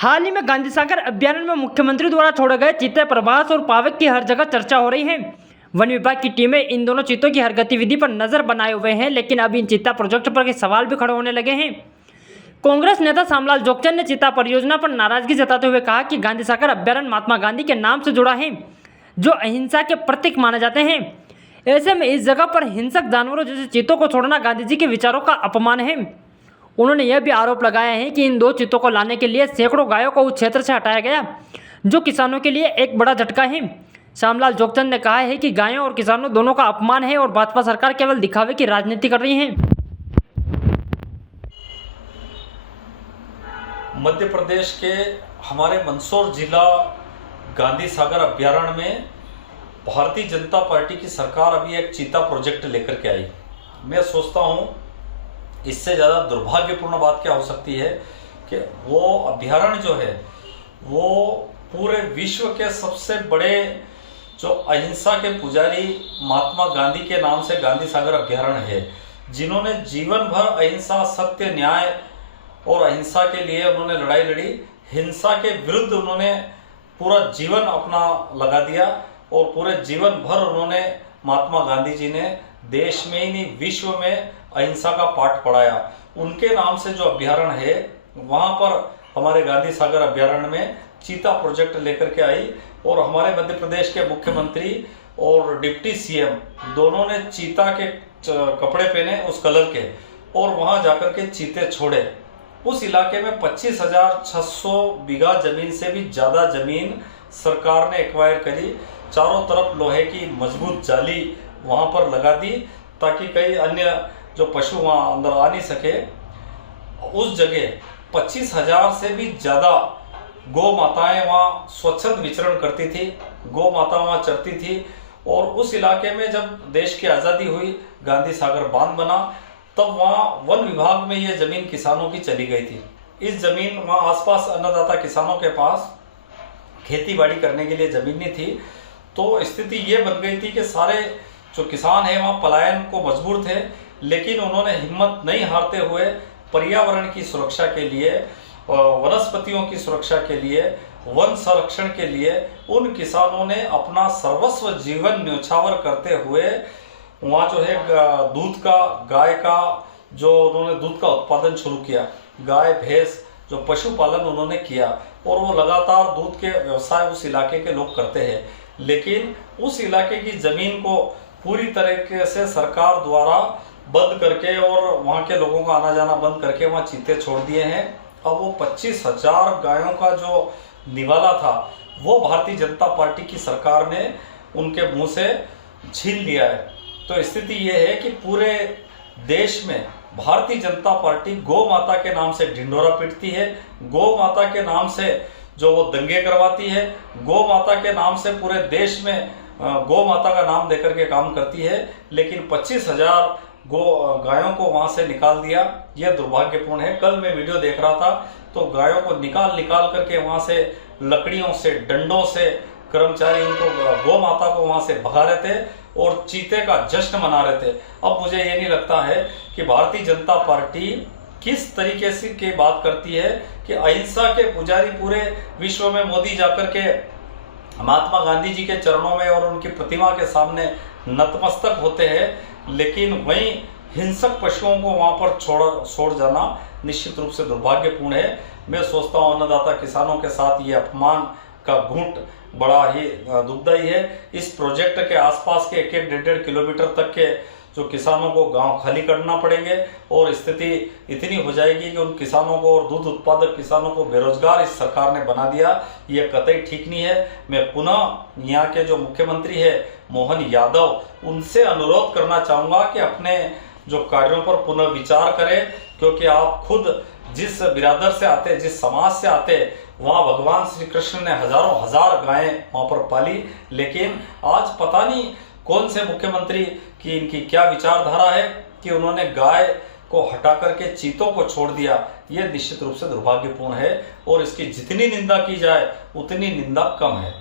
हाल ही में गांधी सागर अभयारण्य में मुख्यमंत्री द्वारा छोड़े गए चीते प्रभास और पावक की हर जगह चर्चा हो रही है। वन विभाग की टीमें इन दोनों चीतों की हर गतिविधि पर नजर बनाए हुए हैं, लेकिन अब इन चीता प्रोजेक्ट पर सवाल भी खड़े होने लगे हैं। कांग्रेस नेता श्यामलाल जोगचंद ने चीता परियोजना पर नाराजगी जताते हुए कहा कि गांधी सागर अभयारण्य महात्मा गांधी के नाम से जुड़ा है, जो अहिंसा के प्रतीक माने जाते हैं। ऐसे में इस जगह पर हिंसक जानवरों जैसे चीतों को छोड़ना गांधी जी के विचारों का अपमान है। उन्होंने यह भी आरोप लगाया है कि इन दो चीतों को लाने के लिए सैकड़ों गायों को उस क्षेत्र से हटाया गया, जो किसानों के लिए एक बड़ा झटका है। श्यामलाल जोगचंद ने कहा है कि गायों और किसानों दोनों का अपमान है और भाजपा सरकार केवल दिखावे की राजनीति कर रही है। मध्य प्रदेश के हमारे मंदसौर जिला गांधी सागर अभयारण्य में भारतीय जनता पार्टी की सरकार अभी एक चीता प्रोजेक्ट लेकर के आई। मैं सोचता हूँ इससे ज़्यादा दुर्भाग्यपूर्ण बात क्या हो सकती है कि वो अभयारण्य जो है वो पूरे विश्व के सबसे बड़े जो अहिंसा के पुजारी महात्मा गांधी के नाम से गांधी सागर अभयारण्य है, जिन्होंने जीवन भर अहिंसा, सत्य, न्याय और अहिंसा के लिए उन्होंने लड़ाई लड़ी। हिंसा के विरुद्ध उन्होंने पूरा जीवन अपना लगा दिया और पूरे जीवन भर उन्होंने महात्मा गांधी जी ने देश में ही नहीं विश्व में अहिंसा का पाठ पढ़ाया। उनके नाम से जो अभयारण्य है वहाँ पर हमारे गांधी सागर अभयारण्य में चीता प्रोजेक्ट लेकर के आई और हमारे मध्य प्रदेश के मुख्यमंत्री और डिप्टी सीएम दोनों ने चीता के कपड़े पहने उस कलर के और वहाँ जाकर के चीते छोड़े। उस इलाके में 25,600 बीघा जमीन से भी ज़्यादा जमीन सरकार ने एक्वायर करी। चारों तरफ लोहे की मजबूत जाली वहाँ पर लगा दी ताकि कई अन्य जो पशु वहाँ अंदर आ नहीं सके। उस जगह 25,000 से भी ज़्यादा गौ माताएं वहाँ स्वच्छंद विचरण करती थी, गौ माता वहाँ चरती थी। और उस इलाके में जब देश की आज़ादी हुई, गांधी सागर बांध बना, तब वहाँ वन विभाग में ये ज़मीन किसानों की चली गई थी। इस ज़मीन वहाँ आसपास अन्नदाता किसानों के पास खेती बाड़ी करने के लिए ज़मीन नहीं थी। तो स्थिति ये बन गई थी कि सारे जो किसान हैं वहाँ पलायन को मजबूर थे, लेकिन उन्होंने हिम्मत नहीं हारते हुए पर्यावरण की सुरक्षा के लिए, वनस्पतियों की सुरक्षा के लिए, वन संरक्षण के लिए उन किसानों ने अपना सर्वस्व जीवन न्यौछावर करते हुए वहाँ जो है दूध का, गाय का जो उन्होंने दूध का उत्पादन शुरू किया, गाय भैंस जो पशुपालन उन्होंने किया और वो लगातार दूध के व्यवसाय उस इलाके के लोग करते हैं। लेकिन उस इलाके की ज़मीन को पूरी तरीके से सरकार द्वारा बंद करके और वहाँ के लोगों का आना जाना बंद करके वहाँ चीते छोड़ दिए हैं। अब वो 25,000 गायों का जो निवाला था वो भारतीय जनता पार्टी की सरकार ने उनके मुंह से छीन लिया है। तो स्थिति ये है कि पूरे देश में भारतीय जनता पार्टी गौ माता के नाम से ढिंढोरा पीटती है, गौ माता के नाम से जो वो दंगे करवाती है, गौ माता के नाम से पूरे देश में गौ माता का नाम देकर के काम करती है। लेकिन 25,000 गायों को वहां से निकाल दिया, यह दुर्भाग्यपूर्ण है। कल मैं वीडियो देख रहा था तो गायों को निकाल करके वहां से लकड़ियों से, डंडों से कर्मचारी उनको गौ माता को वहां से भगा रहे थे और चीते का जश्न मना रहे थे। अब मुझे ये नहीं लगता है कि भारतीय जनता पार्टी किस तरीके से की बात करती है कि अहिंसा के पुजारी पूरे विश्व में मोदी जाकर के महात्मा गांधी जी के चरणों में और उनकी प्रतिमा के सामने नतमस्तक होते हैं, लेकिन वहीं हिंसक पशुओं को वहां पर छोड़ जाना निश्चित रूप से दुर्भाग्यपूर्ण है। मैं सोचता हूँ अन्नदाता किसानों के साथ ये अपमान का घूंट बड़ा ही दुखदायी है। इस प्रोजेक्ट के आसपास के 1-1.5 किलोमीटर तक के जो किसानों को गांव खाली करना पड़ेंगे और स्थिति इतनी हो जाएगी कि उन किसानों को और दूध उत्पादक किसानों को बेरोजगार इस सरकार ने बना दिया। ये कतई ठीक नहीं है। मैं पुनः यहाँ के जो मुख्यमंत्री है मोहन यादव, उनसे अनुरोध करना चाहूँगा कि अपने जो कार्यों पर पुनः विचार करें, क्योंकि आप खुद जिस बिरादर से आते, जिस समाज से आते, वहाँ भगवान श्री कृष्ण ने हजारों हजार गायें वहाँ पर पाली, लेकिन आज पता नहीं कौन से मुख्यमंत्री की इनकी क्या विचारधारा है कि उन्होंने गाय को हटा करके चीतों को छोड़ दिया। यह निश्चित रूप से दुर्भाग्यपूर्ण है और इसकी जितनी निंदा की जाए उतनी निंदा कम है।